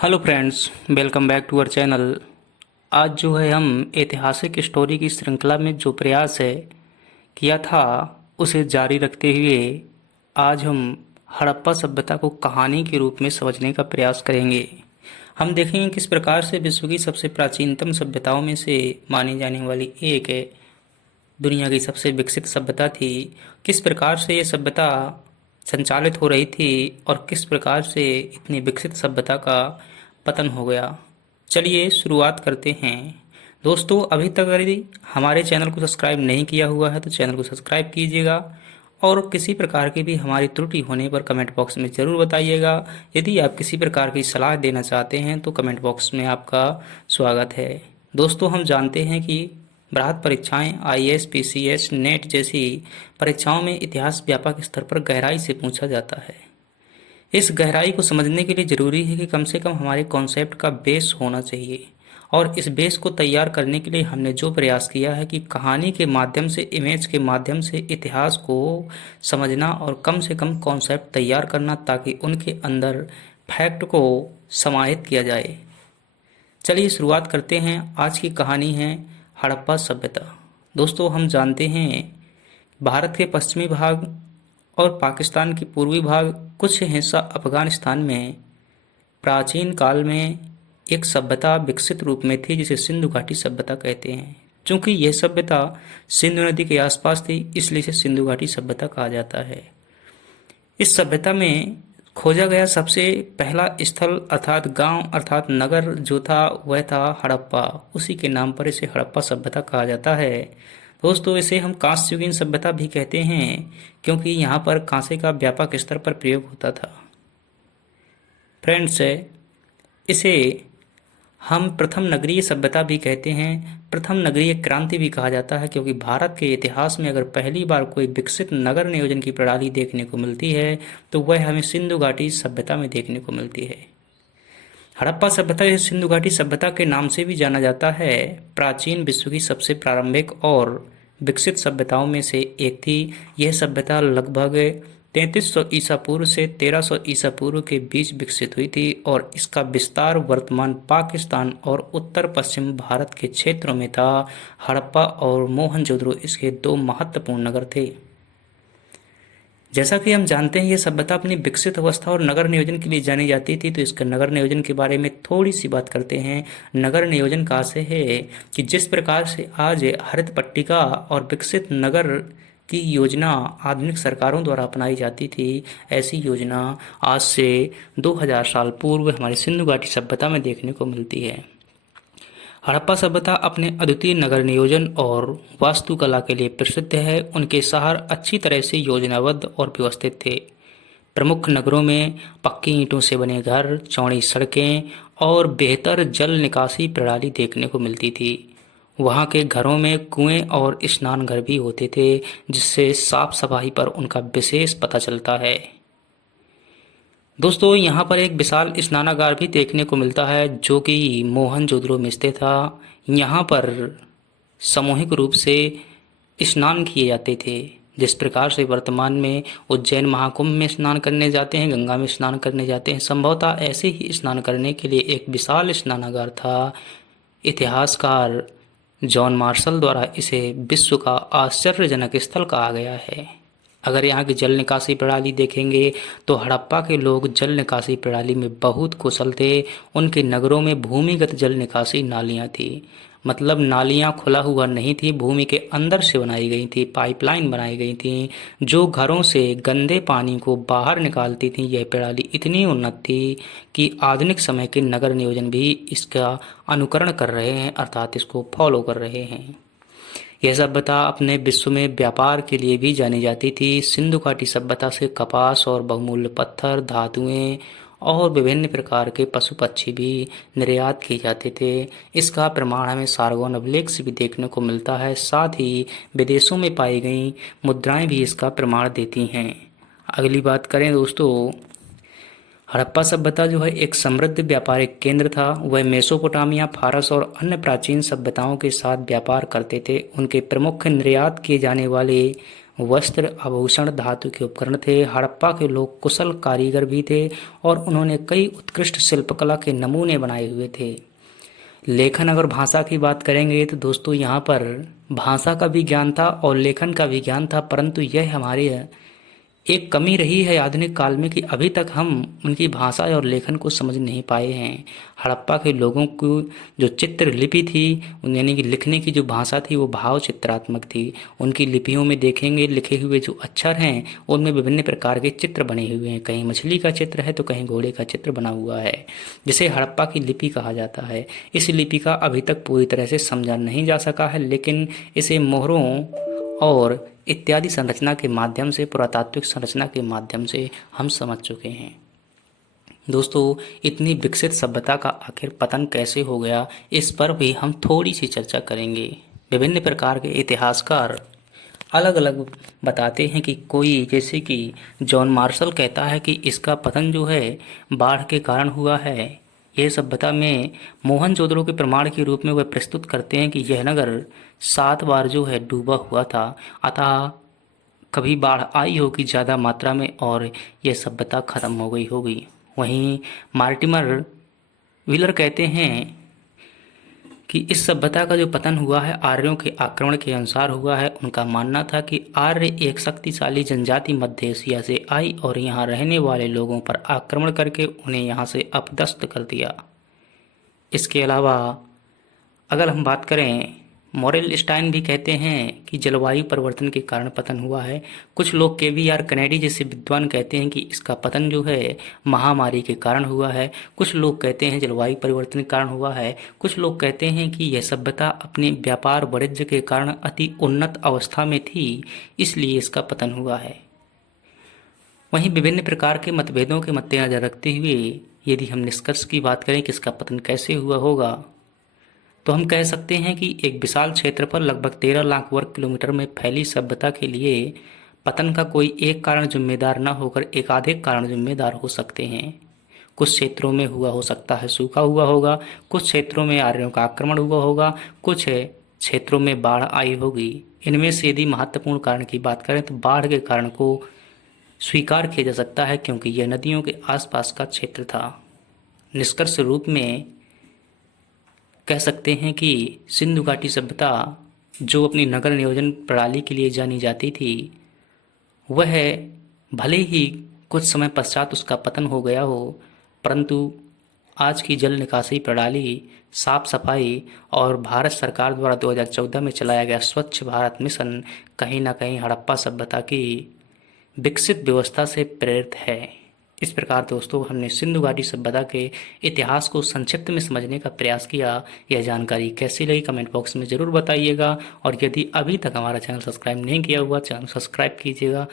Hello friends, welcome back to our channel. आज जो है हम ऐतिहासिक स्टोरी की श्रृंखला में जो प्रयास है किया था उसे जारी रखते हुए आज हम हड़प्पा सभ्यता को कहानी के रूप में समझने का प्रयास करेंगे। हम देखेंगे किस प्रकार से विश्व की सबसे प्राचीनतम सभ्यताओं में से मानी जाने वाली एक है, दुनिया की सबसे विकसित सभ्यता थी। किस प्रकार से ये सभ्यता संचालित हो रही थी और किस प्रकार से इतनी विकसित सभ्यता का पतन हो गया। चलिए शुरुआत करते हैं। दोस्तों, अभी तक यदि हमारे चैनल को सब्सक्राइब नहीं किया हुआ है तो चैनल को सब्सक्राइब कीजिएगा और किसी प्रकार की भी हमारी त्रुटि होने पर कमेंट बॉक्स में ज़रूर बताइएगा। यदि आप किसी प्रकार की सलाह देना चाहते हैं तो कमेंट बॉक्स में आपका स्वागत है। दोस्तों, हम जानते हैं कि बृहद परीक्षाएं आईएएस, पीसीएस, नेट जैसी परीक्षाओं में इतिहास व्यापक स्तर पर गहराई से पूछा जाता है। इस गहराई को समझने के लिए ज़रूरी है कि कम से कम हमारे कॉन्सेप्ट का बेस होना चाहिए, और इस बेस को तैयार करने के लिए हमने जो प्रयास किया है कि कहानी के माध्यम से, इमेज के माध्यम से इतिहास को समझना और कम से कम कॉन्सेप्ट तैयार करना, ताकि उनके अंदर फैक्ट को समाहित किया जाए। चलिए शुरुआत करते हैं। आज की कहानी है हड़प्पा सभ्यता। दोस्तों, हम जानते हैं भारत के पश्चिमी भाग और पाकिस्तान के पूर्वी भाग, कुछ हिस्सा अफगानिस्तान में प्राचीन काल में एक सभ्यता विकसित रूप में थी जिसे सिंधु घाटी सभ्यता कहते हैं। चूंकि यह सभ्यता सिंधु नदी के आसपास थी, इसलिए इसे सिंधु घाटी सभ्यता कहा जाता है। इस सभ्यता में खोजा गया सबसे पहला स्थल अर्थात गांव अर्थात नगर जो था वह था हड़प्पा। उसी के नाम पर इसे हड़प्पा सभ्यता कहा जाता है। दोस्तों, इसे हम कांस्य युगीन सभ्यता भी कहते हैं क्योंकि यहाँ पर कांसे का व्यापक स्तर पर प्रयोग होता था। फ्रेंड्स, इसे हम प्रथम नगरीय सभ्यता भी कहते हैं, प्रथम नगरीय क्रांति भी कहा जाता है, क्योंकि भारत के इतिहास में अगर पहली बार कोई विकसित नगर नियोजन की प्रणाली देखने को मिलती है तो वह हमें सिंधु घाटी सभ्यता में देखने को मिलती है। हड़प्पा सभ्यता या सिंधु घाटी सभ्यता के नाम से भी जाना जाता है। प्राचीन विश्व की सबसे प्रारंभिक और विकसित सभ्यताओं में से एक थी। यह सभ्यता लगभग 3300 ईसा पूर्व से 1300 ईसा पूर्व के बीच विकसित हुई थी और इसका विस्तार वर्तमान पाकिस्तान और उत्तर पश्चिम भारत के क्षेत्रों में था। हड़प्पा और मोहनजोदड़ो इसके दो महत्वपूर्ण नगर थे। जैसा कि हम जानते हैं, यह सभ्यता अपनी विकसित अवस्था और नगर नियोजन के लिए जानी जाती थी। तो इसके नगर नियोजन के बारे में थोड़ी सी बात करते हैं। नगर नियोजन का से है कि जिस प्रकार से आज हरित पट्टिका और विकसित नगर की योजना आधुनिक सरकारों द्वारा अपनाई जाती थी, ऐसी योजना आज से 2000 साल पूर्व हमारी सिंधु घाटी सभ्यता में देखने को मिलती है। हड़प्पा सभ्यता अपने अद्वितीय नगर नियोजन और वास्तुकला के लिए प्रसिद्ध है। उनके शहर अच्छी तरह से योजनाबद्ध और व्यवस्थित थे। प्रमुख नगरों में पक्की ईंटों से बने घर, चौड़ी सड़कें और बेहतर जल निकासी प्रणाली देखने को मिलती थी। वहाँ के घरों में कुएं और स्नान घर भी होते थे, जिससे साफ सफाई पर उनका विशेष पता चलता है। दोस्तों, यहाँ पर एक विशाल स्नानागार भी देखने को मिलता है जो कि मोहनजोदड़ो में स्थित था। यहाँ पर सामूहिक रूप से स्नान किए जाते थे, जिस प्रकार से वर्तमान में उज्जैन महाकुंभ में स्नान करने जाते हैं, गंगा में स्नान करने जाते हैं। संभवतः ऐसे ही स्नान करने के लिए एक विशाल स्नानागार था। इतिहासकार जॉन मार्शल द्वारा इसे विश्व का आश्चर्यजनक स्थल कहा गया है। अगर यहाँ की जल निकासी प्रणाली देखेंगे तो हड़प्पा के लोग जल निकासी प्रणाली में बहुत कुशल थे। उनके नगरों में भूमिगत जल निकासी नालियाँ थी, मतलब नालियाँ खुला हुआ नहीं थी, भूमि के अंदर से बनाई गई थी, पाइपलाइन बनाई गई थी जो घरों से गंदे पानी को बाहर निकालती थी। यह प्रणाली इतनी उन्नत थी कि आधुनिक समय के नगर नियोजन भी इसका अनुकरण कर रहे हैं, अर्थात इसको फॉलो कर रहे हैं। यह सभ्यता अपने विश्व में व्यापार के लिए भी जानी जाती थी। सिंधु घाटी सभ्यता से कपास और बहुमूल्य पत्थर, धातुएं और विभिन्न प्रकार के पशु पक्षी भी निर्यात किए जाते थे। इसका प्रमाण हमें सारगोन अभिलेख से भी देखने को मिलता है। साथ ही विदेशों में पाई गई मुद्राएं भी इसका प्रमाण देती हैं। अगली बात करें दोस्तों, हड़प्पा सभ्यता जो है एक समृद्ध व्यापारिक केंद्र था। वह मेसोपोटामिया, फारस और अन्य प्राचीन सभ्यताओं के साथ व्यापार करते थे। उनके प्रमुख निर्यात किए जाने वाले वस्त्र, आभूषण, धातु के उपकरण थे। हड़प्पा के लोग कुशल कारीगर भी थे और उन्होंने कई उत्कृष्ट शिल्पकला के नमूने बनाए हुए थे। लेखन अगर भाषा की बात करेंगे तो दोस्तों यहाँ पर भाषा का भी ज्ञान था और लेखन का भी ज्ञान था, परंतु यह हमारे एक कमी रही है आधुनिक काल में कि अभी तक हम उनकी भाषा और लेखन को समझ नहीं पाए हैं। हड़प्पा के लोगों को जो चित्र लिपि थी, यानी कि लिखने की जो भाषा थी, वो भाव चित्रात्मक थी। उनकी लिपियों में देखेंगे लिखे हुए जो अक्षर हैं उनमें विभिन्न प्रकार के चित्र बने हुए हैं। कहीं मछली का चित्र है तो कहीं घोड़े का चित्र बना हुआ है, जिसे हड़प्पा की लिपि कहा जाता है। इस लिपि का अभी तक पूरी तरह से समझा नहीं जा सका है, लेकिन इसे मोहरों और इत्यादि संरचना के माध्यम से, पुरातात्विक संरचना के माध्यम से हम समझ चुके हैं। दोस्तों, इतनी विकसित सभ्यता का आखिर पतन कैसे हो गया, इस पर भी हम थोड़ी सी चर्चा करेंगे। विभिन्न प्रकार के इतिहासकार अलग अलग बताते हैं कि कोई, जैसे कि जॉन मार्शल कहता है कि इसका पतन जो है बाढ़ के कारण हुआ है। यह सभ्यता में मोहनजोदड़ो के प्रमाण के रूप में वह प्रस्तुत करते हैं कि यह नगर 7 बार जो है डूबा हुआ था, अतः कभी बाढ़ आई होगी ज़्यादा मात्रा में और यह सभ्यता खत्म हो गई होगी। वहीं मार्टिमर व्हीलर कहते हैं कि इस सभ्यता का जो पतन हुआ है आर्यों के आक्रमण के अनुसार हुआ है। उनका मानना था कि आर्य एक शक्तिशाली जनजाति मध्य एशिया से आई और यहाँ रहने वाले लोगों पर आक्रमण करके उन्हें यहाँ से अपदस्थ कर दिया। इसके अलावा अगर हम बात करें, मॉरेल स्टाइन भी कहते हैं कि जलवायु परिवर्तन के कारण पतन हुआ है। कुछ लोग केवीआर कैनेडी जैसे विद्वान कहते हैं कि इसका पतन जो है महामारी के कारण हुआ है। कुछ लोग कहते हैं जलवायु परिवर्तन के कारण हुआ है। कुछ लोग कहते हैं कि यह सभ्यता अपने व्यापार वाणिज्य के कारण अति उन्नत अवस्था में थी, इसलिए इसका पतन हुआ है। वहीं विभिन्न प्रकार के मतभेदों के मद्देनजर रखते हुए यदि हम निष्कर्ष की बात करें कि इसका पतन कैसे हुआ होगा, तो हम कह सकते हैं कि एक विशाल क्षेत्र पर लगभग 13 लाख वर्ग किलोमीटर में फैली सभ्यता के लिए पतन का कोई एक कारण जिम्मेदार न होकर एकाधिक कारण जिम्मेदार हो सकते हैं। कुछ क्षेत्रों में हुआ हो सकता है सूखा हुआ होगा, कुछ क्षेत्रों में आर्यों का आक्रमण हुआ होगा, कुछ क्षेत्रों में बाढ़ आई होगी। इनमें से यदि महत्वपूर्ण कारण की बात करें तो बाढ़ के कारण को स्वीकार किया जा सकता है, क्योंकि यह नदियों के आसपास का क्षेत्र था। निष्कर्ष रूप में कह सकते हैं कि सिंधु घाटी सभ्यता जो अपनी नगर नियोजन प्रणाली के लिए जानी जाती थी, वह भले ही कुछ समय पश्चात उसका पतन हो गया हो, परंतु आज की जल निकासी प्रणाली, साफ सफाई और भारत सरकार द्वारा 2014 में चलाया गया स्वच्छ भारत मिशन कहीं ना कहीं हड़प्पा सभ्यता की विकसित व्यवस्था से प्रेरित है। इस प्रकार दोस्तों, हमने सिंधु घाटी सभ्यता के इतिहास को संक्षिप्त में समझने का प्रयास किया। यह जानकारी कैसी लगी कमेंट बॉक्स में ज़रूर बताइएगा और यदि अभी तक हमारा चैनल सब्सक्राइब नहीं किया हुआ, चैनल सब्सक्राइब कीजिएगा।